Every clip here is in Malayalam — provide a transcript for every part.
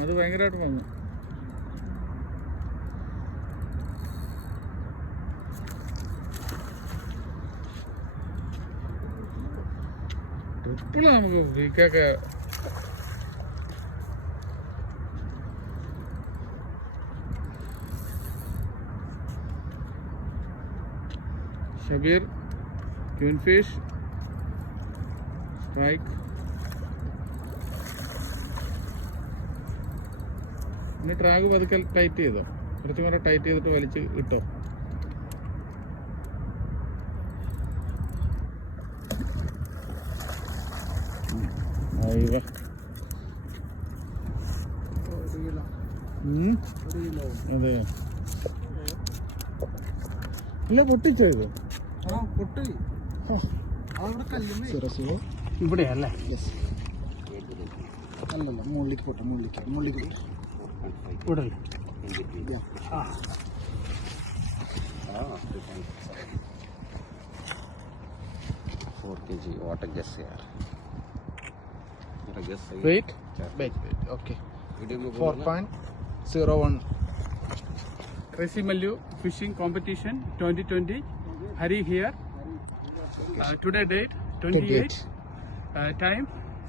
അത് ഭയങ്കരമായിട്ട് വന്നു. ട്രിപ്പിളാണ് നമുക്ക് വീക്കൊക്കെ. Shabeer, queen fish, strike. ഇനി ട്രാഗ് പതുക്കെ ടൈറ്റ് ചെയ്തോ, കുറച്ചും കൂടെ ടൈറ്റ് ചെയ്തിട്ട് വലിച്ച് ഇട്ടോ. അതെ, ഇല്ല പൊട്ടിച്ചോ ഇത്? ഇവിടെയല്ലേ? അല്ലല്ല, മുകളിലേക്ക് പോട്ടെ, മുകളിലേക്ക് ഇവിടെ 4 kg. What a guess, yaar. Mera guess sahi. Wait. Okay. 4.01. Crazy Mallu Fishing Competition 2020. Hari here. Today date 28. Time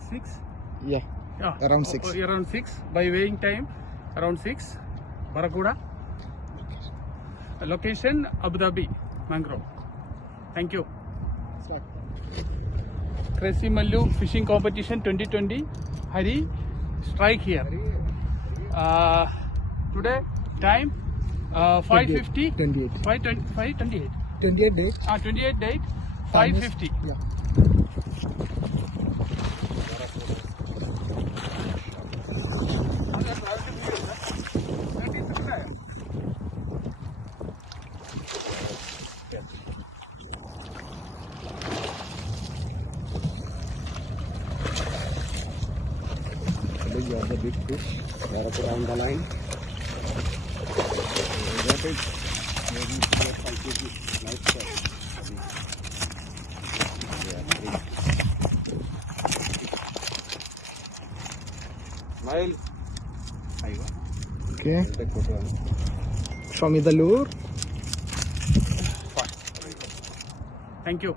6. Yeah. Around 6. Around 6. By weighing time around 6. Barakuda. Location Abu Dhabi, Mangrove. Thank you. Crazy Mallu Fishing Competition 2020. Hari, strike here. Today time 5:50. 28. 5:28. 28 date. 28 date 5:50. Yeah. You are the big fish. They are around the line. Got it. Maybe 4-5 kg. Nice catch. Smile. Okay. Take photo. Show me the lure. Thank you.